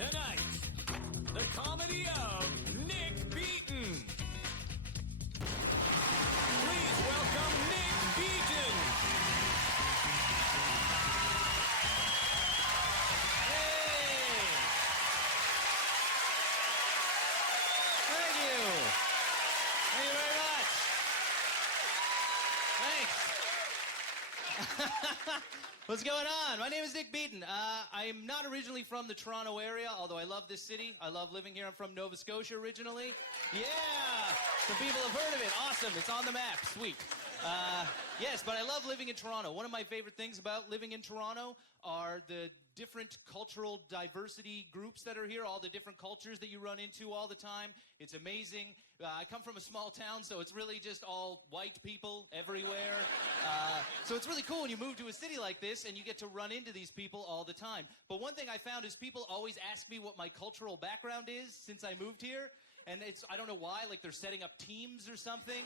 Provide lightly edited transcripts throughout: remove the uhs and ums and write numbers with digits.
Tonight, the comedy of Nick Beaton. Please welcome Nick Beaton. Hey! Thank you. Thank you very much. Thanks. What's going on? My name is Nick Beaton. I'm not originally from the Toronto area, although I love this city. I love living here. I'm from Nova Scotia originally. Yeah! Some people have heard of it. Awesome. It's on the map. Sweet. Yes, but I love living in Toronto. One of my favorite things about living in Toronto are the different cultural diversity groups that are here, all the different cultures that you run into all the time. It's amazing. I come from a small town, so it's really just all white people everywhere. So it's really cool when you move to a city like this and you get to run into these people all the time. But one thing I found is people always ask me what my cultural background is since I moved here. And I don't know why, like they're setting up teams or something.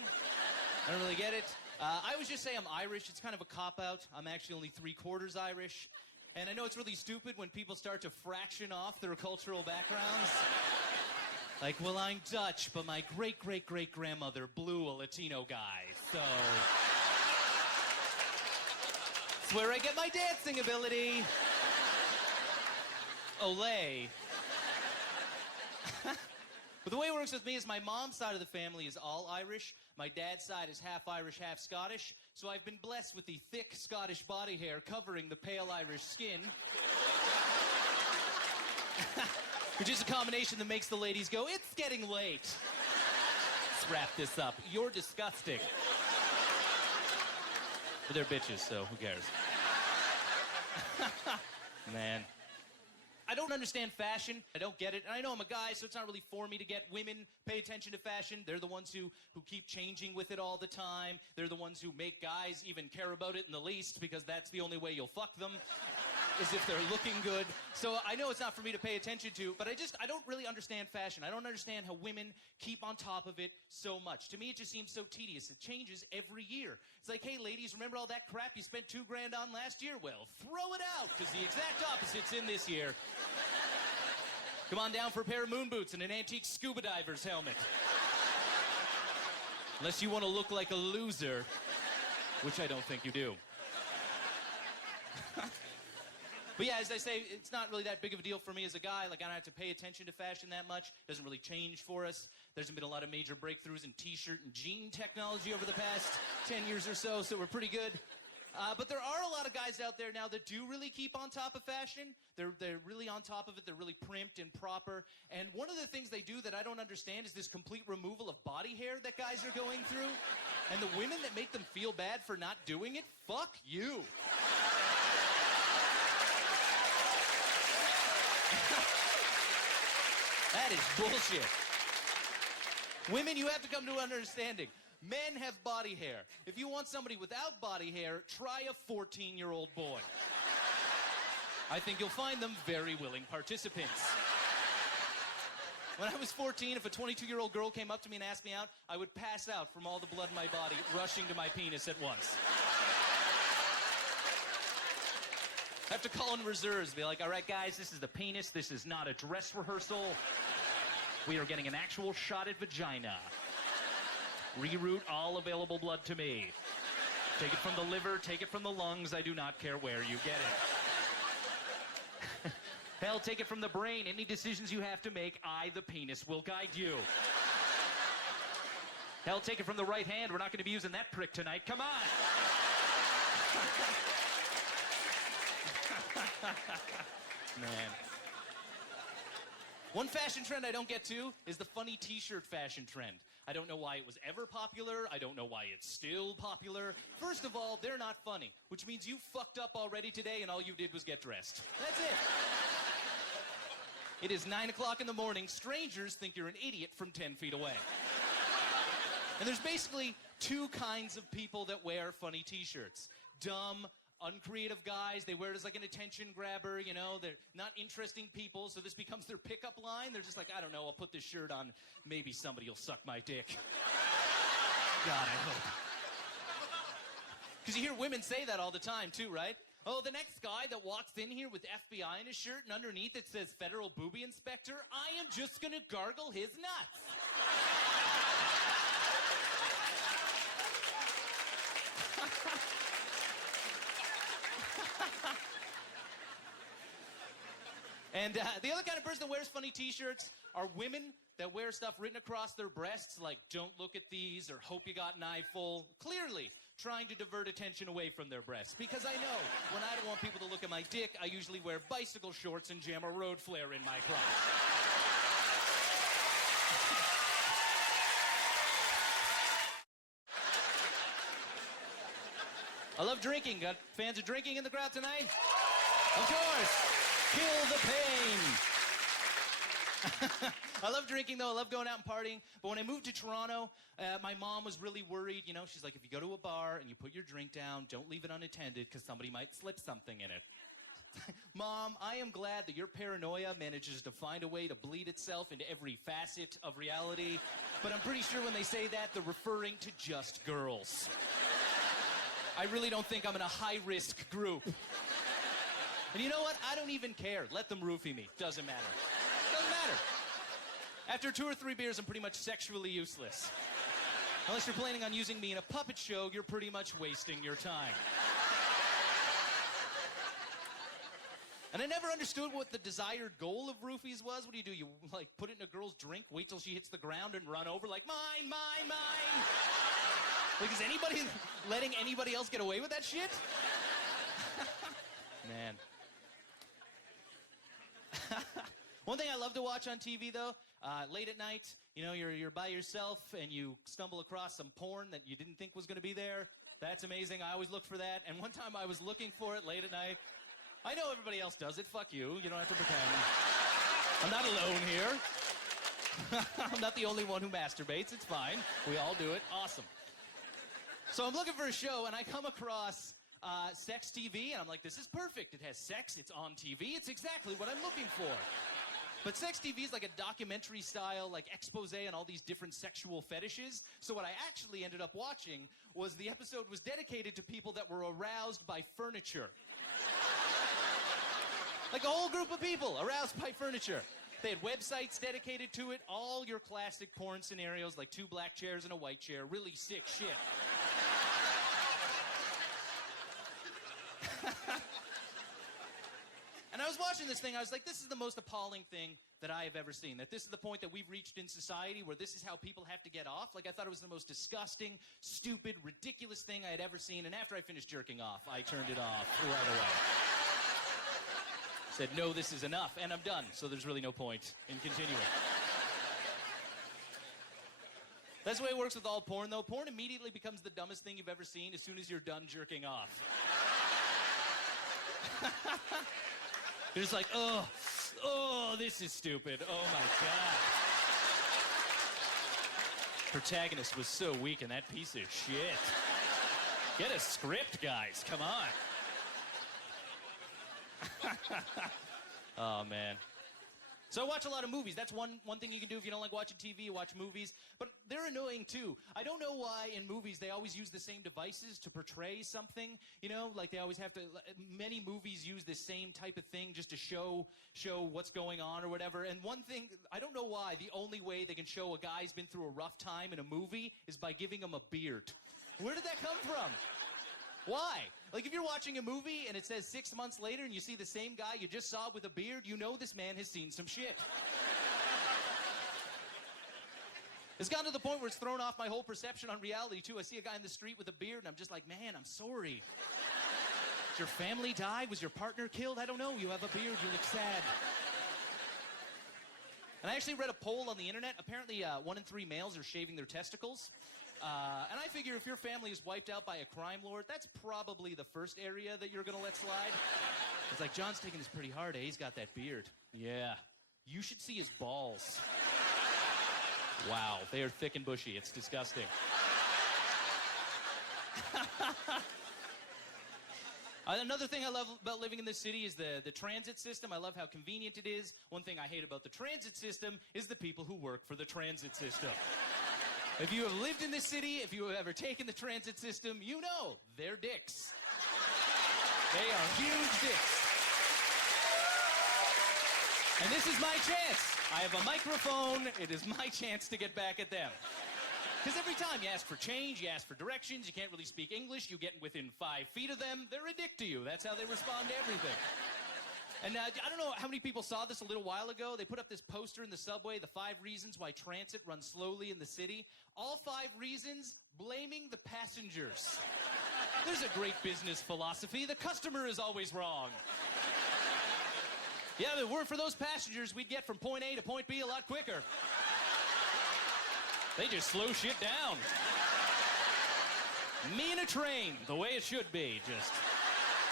I don't really get it. I always just say I'm Irish. It's kind of a cop-out. I'm actually only 3/4 Irish. And I know it's really stupid when people start to fraction off their cultural backgrounds. Like, well, I'm Dutch, but my great-great-great-grandmother blew a Latino guy, so... That's where I get my dancing ability. Olay. But the way it works with me is my mom's side of the family is all Irish. My dad's side is half Irish, half Scottish. So I've been blessed with the thick Scottish body hair covering the pale Irish skin. Which is a combination that makes the ladies go, it's getting late. Let's wrap this up. You're disgusting. But they're bitches, so who cares? Man. I don't understand fashion. I don't get it. And I know I'm a guy, so it's not really for me to get. Women pay attention to fashion. They're the ones who keep changing with it all the time. They're the ones who make guys even care about it in the least, because that's the only way you'll fuck them, is if they're looking good. So I know it's not for me to pay attention to, but I don't really understand fashion. I don't understand how women keep on top of it so much. To me, it just seems so tedious. It changes every year. It's like, hey, ladies, remember all that crap you spent $2 grand on last year? Well, throw it out, because the exact opposite's in this year. Come on down for a pair of moon boots and an antique scuba diver's helmet. Unless you want to look like a loser, which I don't think you do. But yeah, as I say, it's not really that big of a deal for me as a guy. Like, I don't have to pay attention to fashion that much. It doesn't really change for us. There hasn't been a lot of major breakthroughs in t-shirt and jean technology over the past 10 years or so we're pretty good. But there are a lot of guys out there now that do really keep on top of fashion. They're really on top of it. They're really primped and proper. And one of the things they do that I don't understand is this complete removal of body hair that guys are going through. And the women that make them feel bad for not doing it, fuck you. That is bullshit. Women, you have to come to an understanding. Men have body hair. If you want somebody without body hair, try a 14-year-old boy. I think you'll find them very willing participants. When I was 14, if a 22-year-old girl came up to me and asked me out, I would pass out from all the blood in my body, rushing to my penis at once. I have to call in reserves, be like, all right, guys, this is the penis. This is not a dress rehearsal. We are getting an actual shot at vagina. Reroute all available blood to me. Take it from the liver, take it from the lungs. I do not care where you get it. Hell, take it from the brain. Any decisions you have to make, I, the penis, will guide you. Hell, take it from the right hand. We're not going to be using that prick tonight. Come on. Man. One fashion trend I don't get to is the funny t-shirt fashion trend. I don't know why it was ever popular. I don't know why it's still popular. First of all, they're not funny, which means you fucked up already today and all you did was get dressed. That's it. It is 9 o'clock in the morning. Strangers think you're an idiot from 10 feet away. And there's basically two kinds of people that wear funny t-shirts. Dumb, uncreative guys. They wear it as like an attention grabber, you know. They're not interesting people, so this becomes their pickup line. They're just like, I don't know, I'll put this shirt on. Maybe somebody will suck my dick. God, I hope. Because you hear women say that all the time, too, right? Oh, the next guy that walks in here with FBI in his shirt and underneath it says Federal Booby Inspector, I am just gonna gargle his nuts. And the other kind of person that wears funny t-shirts are women that wear stuff written across their breasts like, don't look at these, or hope you got an eye full. Clearly trying to divert attention away from their breasts. Because I know when I don't want people to look at my dick, I usually wear bicycle shorts and jam a road flare in my crotch. I love drinking. Got fans of drinking in the crowd tonight? Of course. Kill the pain. I love drinking, though. I love going out and partying. But when I moved to Toronto, my mom was really worried. You know, she's like, if you go to a bar and you put your drink down, don't leave it unattended because somebody might slip something in it. Mom, I am glad that your paranoia manages to find a way to bleed itself into every facet of reality. But I'm pretty sure when they say that, they're referring to just girls. I really don't think I'm in a high-risk group. And you know what? I don't even care. Let them roofie me. Doesn't matter. Doesn't matter. After 2 or 3 beers, I'm pretty much sexually useless. Unless you're planning on using me in a puppet show, you're pretty much wasting your time. And I never understood what the desired goal of roofies was. What do? You, like, put it in a girl's drink, wait till she hits the ground and run over like, mine, mine, mine. Like, is anybody letting anybody else get away with that shit? Man. One thing I love to watch on TV, though, late at night, you know, you're by yourself and you stumble across some porn that you didn't think was going to be there. That's amazing. I always look for that. And one time I was looking for it late at night. I know everybody else does it. Fuck you. You don't have to pretend. I'm not alone here. I'm not the only one who masturbates. It's fine. We all do it. Awesome. So I'm looking for a show, and I come across sex TV, and I'm like, this is perfect. It has sex. It's on TV. It's exactly what I'm looking for. But sex TV is like a documentary style, like expose on all these different sexual fetishes. So what I actually ended up watching was the episode was dedicated to people that were aroused by furniture. Like a whole group of people aroused by furniture. They had websites dedicated to it, all your classic porn scenarios, like 2 black chairs and a white chair. Really sick shit. And I was watching this thing, I was like, this is the most appalling thing that I have ever seen. That this is the point that we've reached in society where this is how people have to get off. Like, I thought it was the most disgusting, stupid, ridiculous thing I had ever seen. And after I finished jerking off, I turned it off right away. Said, no, this is enough, and I'm done. So there's really no point in continuing. That's the way it works with all porn, though. Porn immediately becomes the dumbest thing you've ever seen as soon as you're done jerking off. You're just like, oh, this is stupid. Oh, my God. Protagonist was so weak in that piece of shit. Get a script, guys. Come on. Oh, man. So I watch a lot of movies. That's one thing you can do if you don't like watching TV, you watch movies. But they're annoying, too. I don't know why in movies they always use the same devices to portray something. You know, like they always have to... Many movies use the same type of thing just to show what's going on or whatever. And one thing, I don't know why, the only way they can show a guy's been through a rough time in a movie is by giving him a beard. Where did that come from? Why? Like, if you're watching a movie and it says 6 months later and you see the same guy you just saw with a beard, you know this man has seen some shit. It's gotten to the point where it's thrown off my whole perception on reality, too. I see a guy in the street with a beard and I'm just like, man, I'm sorry. Did your family die? Was your partner killed? I don't know. You have a beard. You look sad. And I actually read a poll on the internet. Apparently, 1 in 3 males are shaving their testicles. And I figure if your family is wiped out by a crime lord, that's probably the first area that you're going to let slide. It's like, John's taking this pretty hard, eh? He's got that beard. Yeah. You should see his balls. Wow. They are thick and bushy. It's disgusting. Another thing I love about living in this city is the transit system. I love how convenient it is. One thing I hate about the transit system is the people who work for the transit system. If you have lived in this city, if you have ever taken the transit system, you know they're dicks. They are huge dicks. And this is my chance. I have a microphone. It is my chance to get back at them. Because every time you ask for change, you ask for directions, you can't really speak English, you get within 5 feet of them, they're a dick to you. That's how they respond to everything. And I don't know how many people saw this a little while ago. They put up this poster in the subway, the 5 reasons why transit runs slowly in the city. All 5 reasons, blaming the passengers. There's a great business philosophy. The customer is always wrong. Yeah, if it weren't for those passengers, we'd get from point A to point B a lot quicker. They just slow shit down. Me and a train, the way it should be, just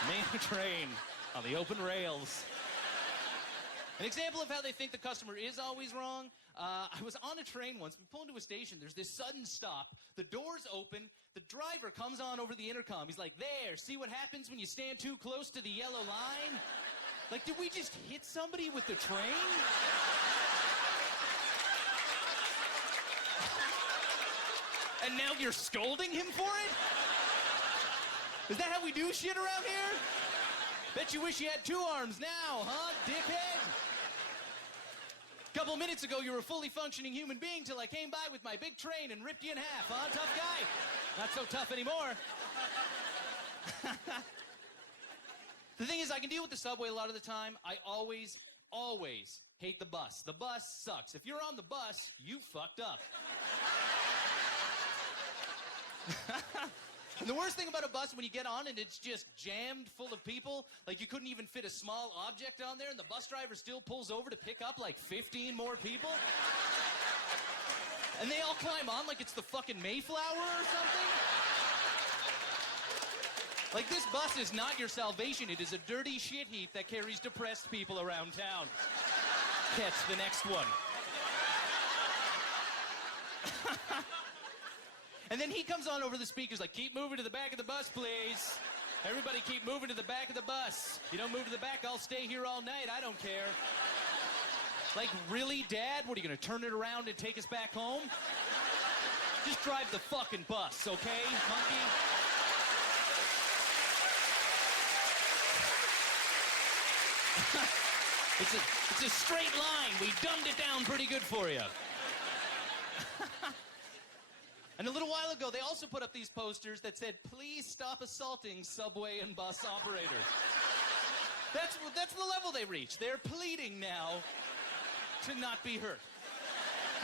me and a train on the open rails. An example of how they think the customer is always wrong, I was on a train once, we pull into a station, there's this sudden stop, the doors open, the driver comes on over the intercom, he's like, there, see what happens when you stand too close to the yellow line? Like, did we just hit somebody with the train? And now you're scolding him for it? Is that how we do shit around here? Bet you wish you had 2 arms now, huh, dickhead? Couple minutes ago, you were a fully functioning human being till I came by with my big train and ripped you in half, huh, tough guy? Not so tough anymore. The thing is, I can deal with the subway a lot of the time. I always hate the bus. The bus sucks. If you're on the bus, you fucked up. And the worst thing about a bus, when you get on and it's just jammed full of people, like you couldn't even fit a small object on there, and the bus driver still pulls over to pick up like 15 more people. And they all climb on like it's the fucking Mayflower or something. Like, this bus is not your salvation. It is a dirty shit heap that carries depressed people around town. Catch the next one. And then he comes on over the speakers like, keep moving to the back of the bus, please. Everybody keep moving to the back of the bus. If you don't move to the back, I'll stay here all night. I don't care. Like, really, Dad? What, are you going to turn it around and take us back home? Just drive the fucking bus, okay, monkey? It's a straight line. We dumbed it down pretty good for you. And a little while ago, they also put up these posters that said, please stop assaulting subway and bus operators. That's the level they reach. They're pleading now to not be hurt.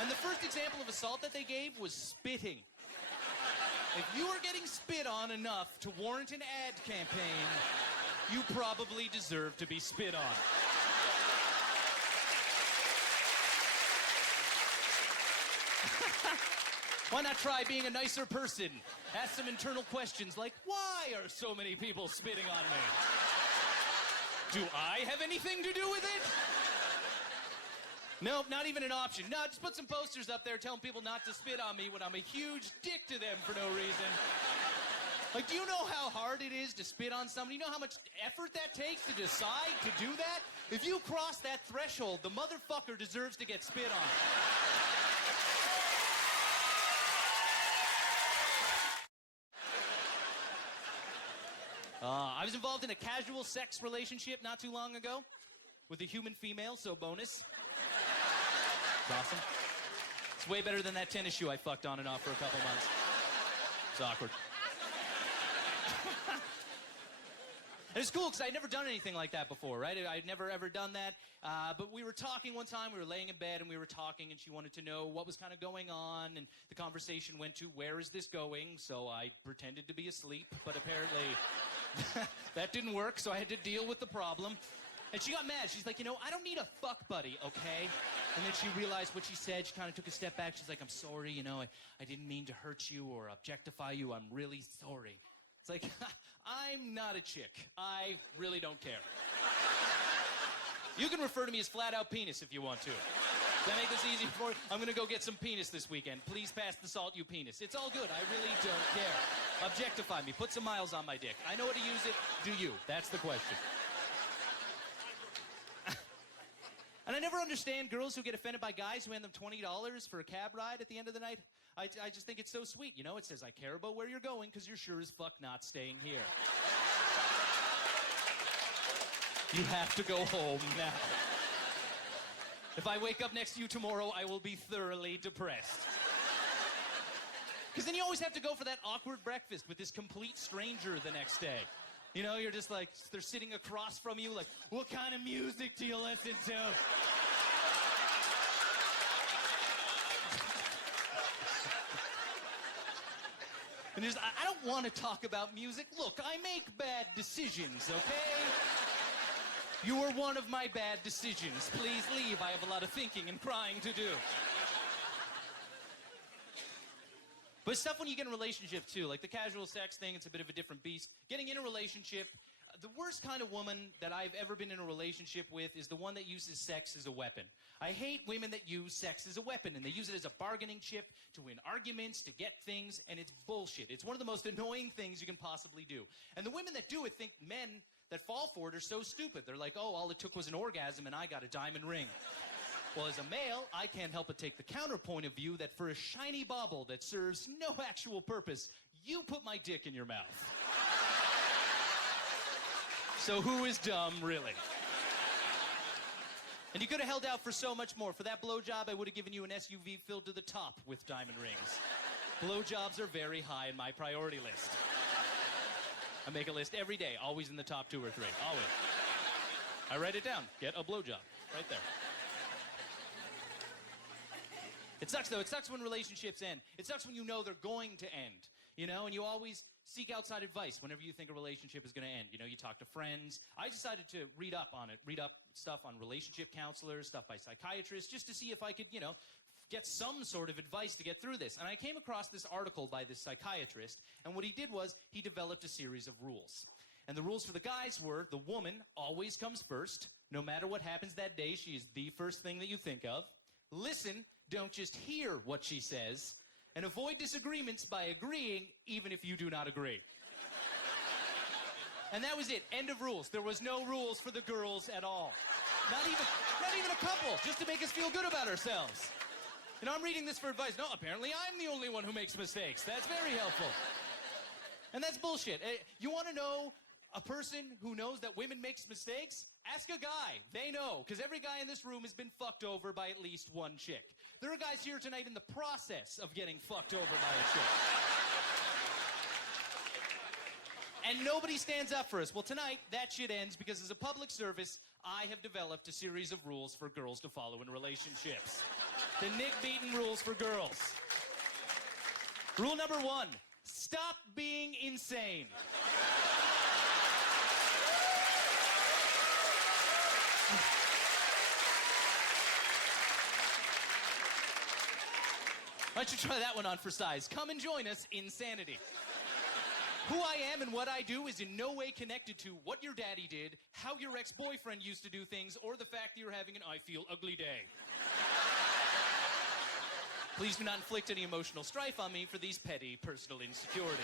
And the first example of assault that they gave was spitting. If you are getting spit on enough to warrant an ad campaign, you probably deserve to be spit on. Why not try being a nicer person? Ask some internal questions like, why are so many people spitting on me? Do I have anything to do with it? Nope, not even an option. No, just put some posters up there telling people not to spit on me when I'm a huge dick to them for no reason. Like, do you know how hard it is to spit on somebody? You know how much effort that takes to decide to do that? If you cross that threshold, the motherfucker deserves to get spit on. I was involved in a casual sex relationship not too long ago with a human female, so bonus. It's awesome. It's way better than that tennis shoe I fucked on and off for a couple months. It's awkward. And it's cool because I'd never done anything like that before, right? I'd never ever done that. But we were talking one time, we were laying in bed and we were talking and she wanted to know what was kind of going on, and the conversation went to, where is this going? So I pretended to be asleep, but apparently that didn't work, so I had to deal with the problem. And she got mad. She's like, you know, I don't need a fuck buddy, okay? And then she realized what she said. She kind of took a step back. She's like, I'm sorry, you know, I didn't mean to hurt you or objectify you. I'm really sorry. It's like, I'm not a chick. I really don't care. You can refer to me as flat out penis if you want to. Does that make this easy for you? I'm gonna go get some penis this weekend. Please pass the salt, you penis. It's all good. I really don't care. Objectify me. Put some miles on my dick. I know how to use it. Do you? That's the question. And I never understand girls who get offended by guys who hand them $20 for a cab ride at the end of the night. I just think it's so sweet. You know, it says, I care about where you're going because you're sure as fuck not staying here. You have to go home now. If I wake up next to you tomorrow, I will be thoroughly depressed. Because then you always have to go for that awkward breakfast with this complete stranger the next day. You know, you're just like, they're sitting across from you, like, what kind of music do you listen to? And just, I don't want to talk about music. Look, I make bad decisions, okay? You were one of my bad decisions. Please leave. I have a lot of thinking and crying to do. But it's tough when you get in a relationship, too. Like the casual sex thing, it's a bit of a different beast. Getting in a relationship, the worst kind of woman that I've ever been in a relationship with is the one that uses sex as a weapon. I hate women that use sex as a weapon, and they use it as a bargaining chip to win arguments, to get things, and it's bullshit. It's one of the most annoying things you can possibly do. And the women that do it think men that fall for it are so stupid. They're like, oh, all it took was an orgasm and I got a diamond ring. Well, as a male, I can't help but take the counterpoint of view that for a shiny bauble that serves no actual purpose, you put my dick in your mouth. So who is dumb, really? And you could have held out for so much more. For that blowjob, I would have given you an SUV filled to the top with diamond rings. Blowjobs are very high in my priority list. I make a list every day, always in the top 2 or 3, always. I write it down, get a blowjob, right there. It sucks, though. It sucks when relationships end. It sucks when you know they're going to end, you know, and you always seek outside advice whenever you think a relationship is going to end. You know, you talk to friends. I decided to read up on it, read up stuff on relationship counselors, stuff by psychiatrists, just to see if I could, you know, get some sort of advice to get through this. And I came across this article by this psychiatrist, and what he did was he developed a series of rules. And the rules for the guys were the woman always comes first. No matter what happens that day, she is the first thing that you think of. Listen, don't just hear what she says. And avoid disagreements by agreeing, even if you do not agree. And that was it. End of rules. There was no rules for the girls at all. Not even a couple, just to make us feel good about ourselves. You know, I'm reading this for advice. No, apparently I'm the only one who makes mistakes. That's very helpful. And that's bullshit. You want to know a person who knows that women makes mistakes? Ask a guy. They know, because every guy in this room has been fucked over by at least one chick. There are guys here tonight in the process of getting fucked over by a chick. And nobody stands up for us. Well, tonight, that shit ends because as a public service, I have developed a series of rules for girls to follow in relationships. The Nick Beaton rules for girls. Rule number 1, stop being insane. Why don't you try that one on for size? Come and join us, Insanity. Who I am and what I do is in no way connected to what your daddy did, how your ex-boyfriend used to do things, or the fact that you're having an I feel ugly day. Please do not inflict any emotional strife on me for these petty personal insecurities.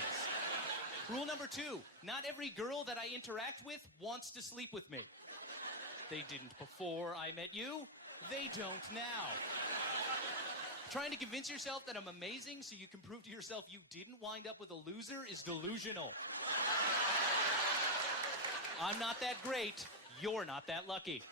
Rule number 2, not every girl that I interact with wants to sleep with me. They didn't before I met you, they don't now. Trying to convince yourself that I'm amazing so you can prove to yourself you didn't wind up with a loser is delusional. I'm not that great. You're not that lucky.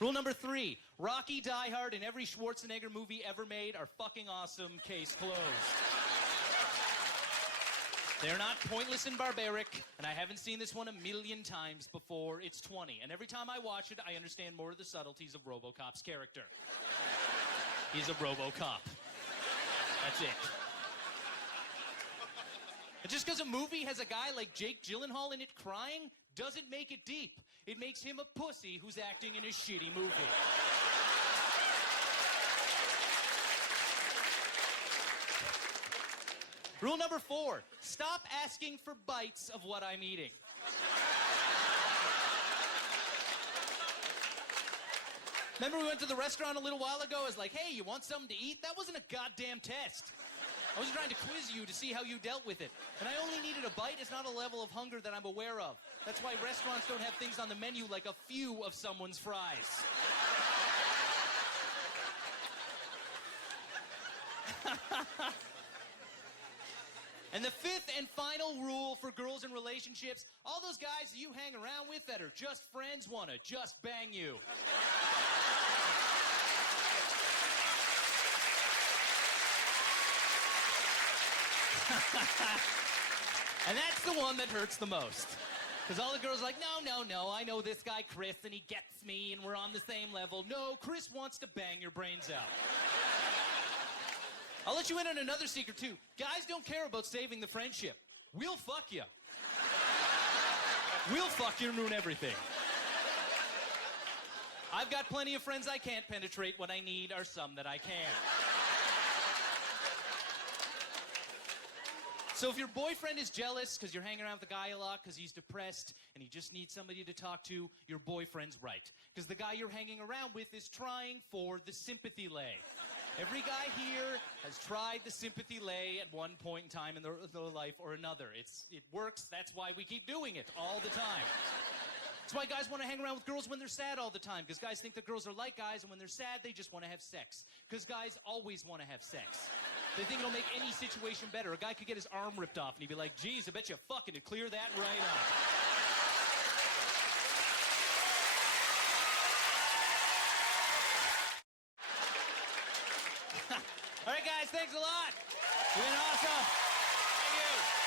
Rule number 3, Rocky, Die Hard, and every Schwarzenegger movie ever made are fucking awesome. Case closed. They're not pointless and barbaric, and I haven't seen this one a million times before. It's 20, and every time I watch it, I understand more of the subtleties of RoboCop's character. He's a RoboCop. That's it. And just because a movie has a guy like Jake Gyllenhaal in it crying doesn't make it deep. It makes him a pussy who's acting in a shitty movie. Rule number 4, stop asking for bites of what I'm eating. Remember we went to the restaurant a little while ago? I was like, hey, you want something to eat? That wasn't a goddamn test. I was trying to quiz you to see how you dealt with it. And I only needed a bite. It's not a level of hunger that I'm aware of. That's why restaurants don't have things on the menu like a few of someone's fries. And the fifth and final rule for girls in relationships, all those guys that you hang around with that are just friends want to just bang you. And that's the one that hurts the most. Because all the girls are like, no, I know this guy Chris and he gets me and we're on the same level. No, Chris wants to bang your brains out. I'll let you in on another secret too. Guys don't care about saving the friendship. We'll fuck you. We'll fuck you and ruin everything. I've got plenty of friends I can't penetrate. What I need are some that I can. So if your boyfriend is jealous because you're hanging around with the guy a lot because he's depressed and he just needs somebody to talk to, your boyfriend's right. Because the guy you're hanging around with is trying for the sympathy lay. Every guy here has tried the sympathy lay at one point in time in their life or another. It works. That's why we keep doing it all the time. That's why guys want to hang around with girls when they're sad all the time. Because guys think that girls are like guys, and when they're sad, they just want to have sex. Because guys always want to have sex. They think it'll make any situation better. A guy could get his arm ripped off, and he'd be like, geez, I bet you fucking to clear that right up. All right, guys, thanks a lot. You've been awesome. Thank you.